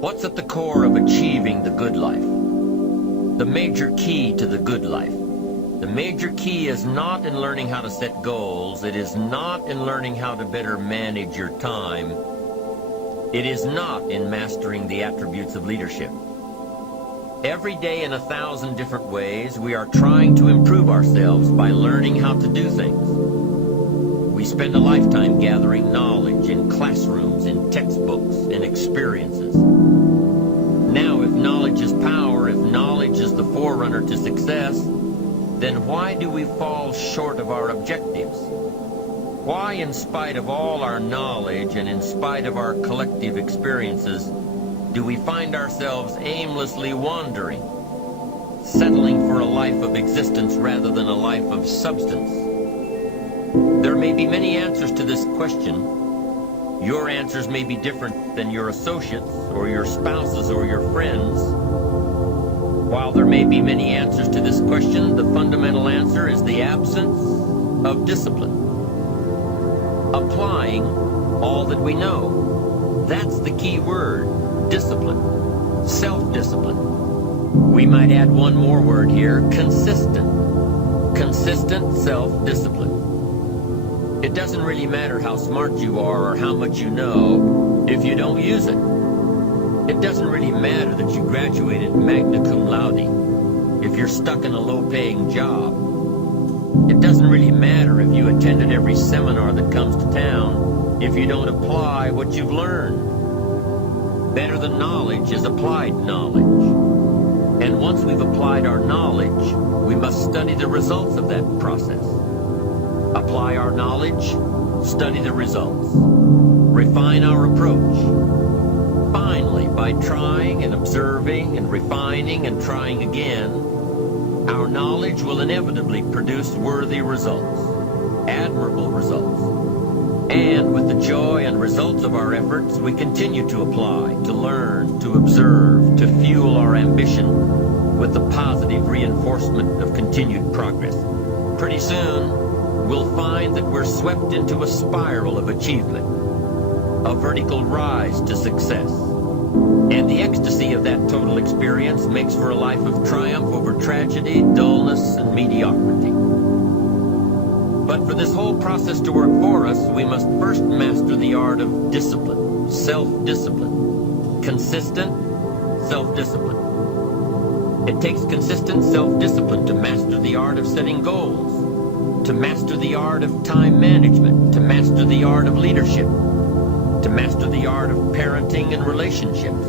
What's at the core of achieving the good life? The major key to the good life. The major key is not in learning how to set goals. It is not in learning how to better manage your time. It is not in mastering the attributes of leadership. Every day in 1,000 different ways, we are trying to improve ourselves by learning how to do things. We spend a lifetime gathering knowledge in classrooms, in textbooks, in experiences. Now, if knowledge is power, if knowledge is the forerunner to success, then why do we fall short of our objectives? Why, in spite of all our knowledge and in spite of our collective experiences, do we find ourselves aimlessly wandering, settling for a life of existence rather than a life of substance? There may be many answers to this question. Your answers may be different than your associates or your spouses or your friends. While there may be many answers to this question, the fundamental answer is the absence of discipline. Applying all that we know. That's the key word, discipline, self-discipline. We might add one more word here, consistent. Consistent self-discipline. It doesn't really matter how smart you are or how much you know if you don't use it. It doesn't really matter that you graduated magna cum laude if you're stuck in a low-paying job. It doesn't really matter if you attended every seminar that comes to town if you don't apply what you've learned. Better than knowledge is applied knowledge. And once we've applied our knowledge, we must study the results of that process. Apply our knowledge, study the results, refine our approach. Finally, by trying and observing and refining and trying again, our knowledge will inevitably produce worthy results, admirable results. And with the joy and results of our efforts, we continue to apply, to learn, to observe, to fuel our ambition with the positive reinforcement of continued progress. Pretty soon, we'll find that we're swept into a spiral of achievement, a vertical rise to success. And the ecstasy of that total experience makes for a life of triumph over tragedy, dullness, and mediocrity. But for this whole process to work for us, we must first master the art of discipline, self-discipline, consistent self-discipline. It takes consistent self-discipline to master the art of setting goals, to master the art of time management, to master the art of leadership, to master the art of parenting and relationships.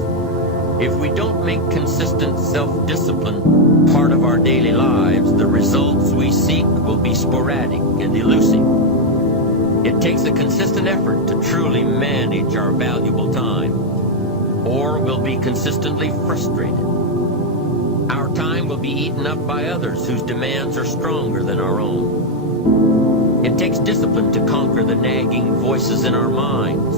If we don't make consistent self-discipline part of our daily lives, the results we seek will be sporadic and elusive. It takes a consistent effort to truly manage our valuable time, or we'll be consistently frustrated. Our time will be eaten up by others whose demands are stronger than our own. It takes discipline to conquer the nagging voices in our minds.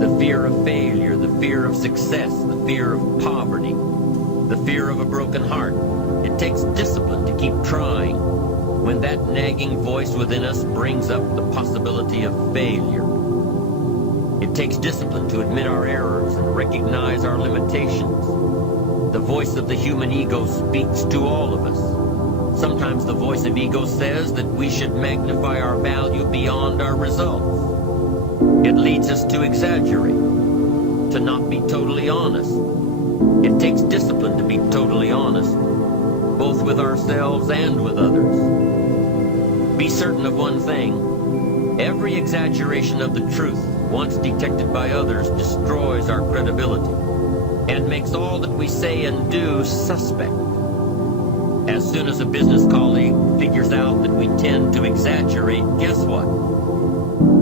The fear of failure, the fear of success, the fear of poverty, the fear of a broken heart. It takes discipline to keep trying when that nagging voice within us brings up the possibility of failure. It takes discipline to admit our errors and recognize our limitations. The voice of the human ego speaks to all of us. Sometimes the voice of ego says that we should magnify our value beyond our results. It leads us to exaggerate, to not be totally honest. It takes discipline to be totally honest, both with ourselves and with others. Be certain of one thing: every exaggeration of the truth, once detected by others, destroys our credibility and makes all that we say and do suspect. As soon as a business colleague figures out that we tend to exaggerate, guess what?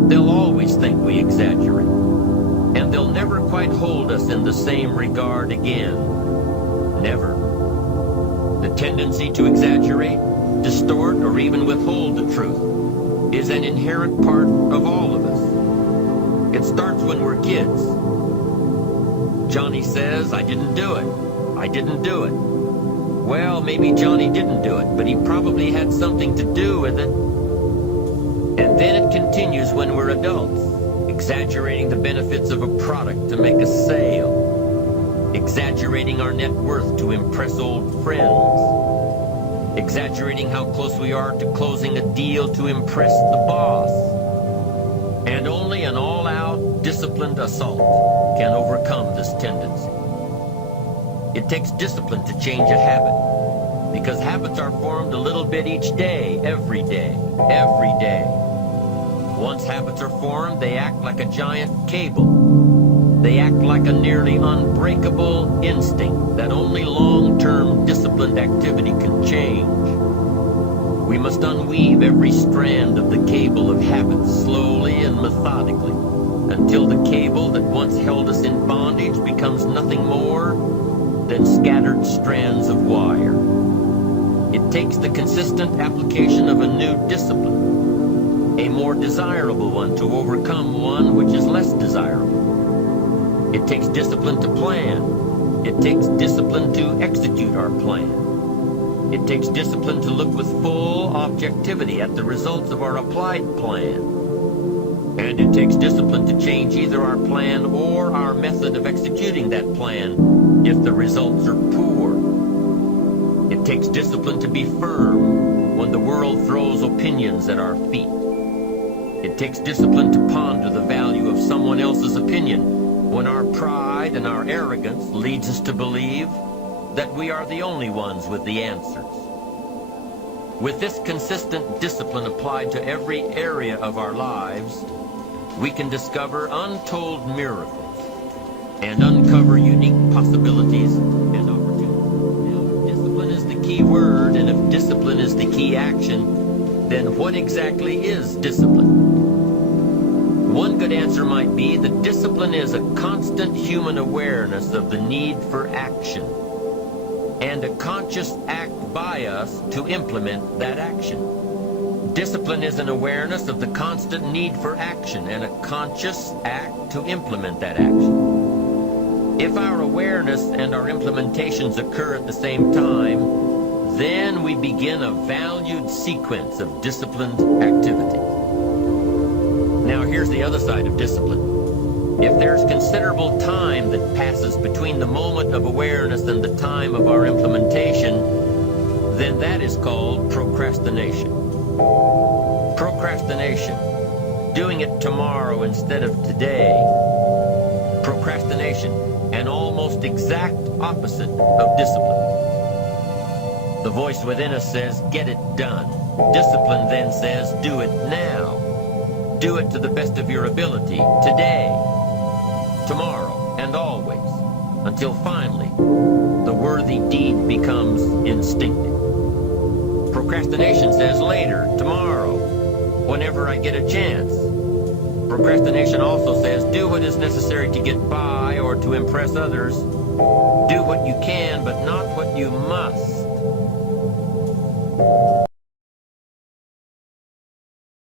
They'll always think we exaggerate, and they'll never quite hold us in the same regard again. Never. The tendency to exaggerate, distort, or even withhold the truth is an inherent part of all of us. It starts when we're kids. Johnny says, "I didn't do it. I didn't do it." Well, maybe Johnny didn't do it, but he probably had something to do with it. And then it continues when we're adults, exaggerating the benefits of a product to make a sale. exaggerating our net worth to impress old friends, exaggerating how close we are to closing a deal to impress the boss. And only an all-out, disciplined assault can overcome this tendency. It takes discipline to change a habit, because habits are formed a little bit each day, every day, every day. Once habits are formed, they act like a giant cable. They act like a nearly unbreakable instinct that only long-term disciplined activity can change. We must unweave every strand of the cable of habits slowly and methodically until the cable that once held us in bondage becomes nothing more than scattered strands of wire. It takes the consistent application of a new discipline, a more desirable one, to overcome one which is less desirable. It takes discipline to plan. It takes discipline to execute our plan. It takes discipline to look with full objectivity at the results of our applied plan. And it takes discipline to change either our plan or our method of executing that plan if the results are poor. It takes discipline to be firm when the world throws opinions at our feet. It takes discipline to ponder the value of someone else's opinion when our pride and our arrogance leads us to believe that we are the only ones with the answers. With this consistent discipline applied to every area of our lives, we can discover untold miracles and uncover unique possibilities and opportunities. Now, if discipline is the key word, and if discipline is the key action, then what exactly is discipline? One good answer might be that discipline is a constant human awareness of the need for action, and a conscious act by us to implement that action. Discipline is an awareness of the constant need for action and a conscious act to implement that action. If our awareness and our implementations occur at the same time, then we begin a valued sequence of disciplined activity. Now here's the other side of discipline. If there's considerable time that passes between the moment of awareness and the time of our implementation, then that is called procrastination. Procrastination, doing it tomorrow instead of today. Procrastination, an almost exact opposite of discipline. The voice within us says, get it done. Discipline then says, do it now. Do it to the best of your ability, today, tomorrow, and always, until finally the worthy deed becomes instinctive. Procrastination says later, tomorrow, whenever I get a chance. Procrastination also says do what is necessary to get by or to impress others. Do what you can, but not what you must.